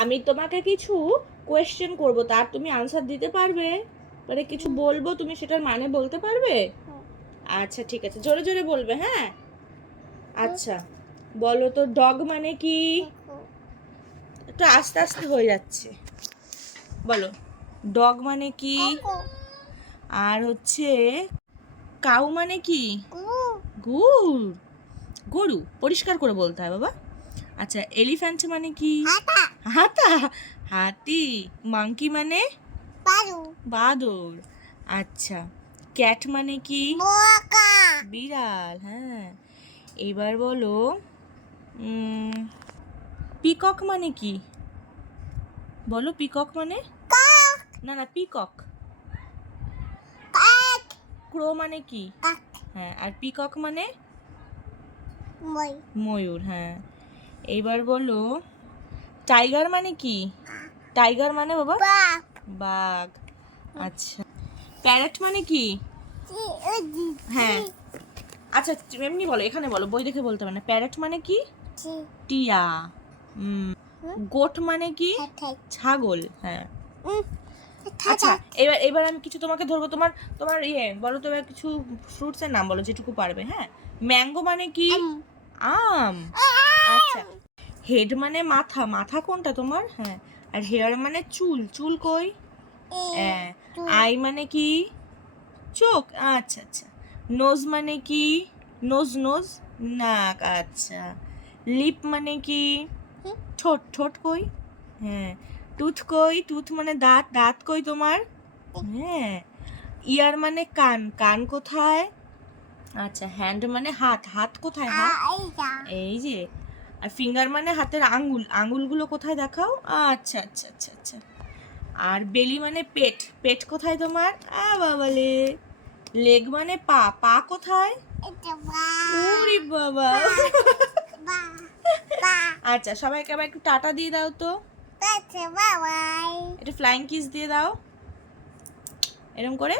আমি তোমাকে কিছু কোয়েশ্চেন করব, তার তুমি আনসার দিতে পারবে? মানে কিছু বলবো, তুমি সেটার মানে বলতে পারবে? আচ্ছা ঠিক আছে, জোরে জোরে বলবে, হ্যাঁ? আচ্ছা, বলো তো ডগ মানে কি? একটু আস্তে আস্তে হয়ে যাচ্ছে। বলো ডগ মানে কি? আর হচ্ছে কাউ মানে কি? গরু। গরু পরিষ্কার করে বলতে হয় বাবা। আচ্ছা, এলিফ্যান্ট মানে কি? হাতা। হাতি। মাংকি মানে? বাদর। আচ্ছা, ক্যাট মানে কি? বিড়াল। হ্যাঁ, এবার বলো পিকক মানে কি? বলো পিকক মানে? না না, পিকক। ক্রো মানে কি? হ্যাঁ, আর পিকক মানে? ময়ূর। হ্যাঁ, এইবার বলো টাইগার মানে কি? টাইগার মানে বাবা? বাঘ। আচ্ছা, প্যারট মানে কি? হ্যাঁ, আচ্ছা এমনি বলো, এখানে বলো, বই দেখে বলতে হবে না। প্যারট মানে কি? টিয়া। গোট মানে কি? ছাগল। হ্যাঁ। আচ্ছা, এবার এবার আমি কিছু তোমাকে ধরবো, তোমার তোমার বলো তো, এবার কিছু ফ্রুটসের নাম বলো যেটুকু পারবে। হ্যাঁ, ম্যাঙ্গো মানে কি? আম। আচ্ছা, হেড মানে মাথা, মাথা কোনটা তোমার? হ্যাঁ, আর হেয়ার মানে চুল, চুল কই? হ্যাঁ, আই মানে কি? চোখ। আচ্ছা আচ্ছা, নোজ মানে কি? নোজ নোজ, নাক। আচ্ছা, লিপ মানে কি? ঠোঁট, ঠোঁট কই? হ্যাঁ, টুথ কই? টুথ মানে দাঁত, দাঁত কই তোমার? হ্যাঁ, ইয়ার মানে কান, কান কোথায়? আচ্ছা, হ্যান্ড মানে হাত, হাত কোথায়? হাত এই যে। আর ফিঙ্গার মানে হাতের আঙ্গুল, আঙ্গুলগুলো কোথায় দেখাও? আচ্ছা আচ্ছা আচ্ছা আচ্ছা। আর বেলি মানে পেট, পেট কোথায় তোমার? বাবালে। লেগ মানে পা, পা কোথায়? ওরে বাবা। আচ্ছা, সবাইকে আবার একটু টাটা দিয়ে দাও তো। একটু ফ্লাইং কিস দিয়ে দাও এরকম করে।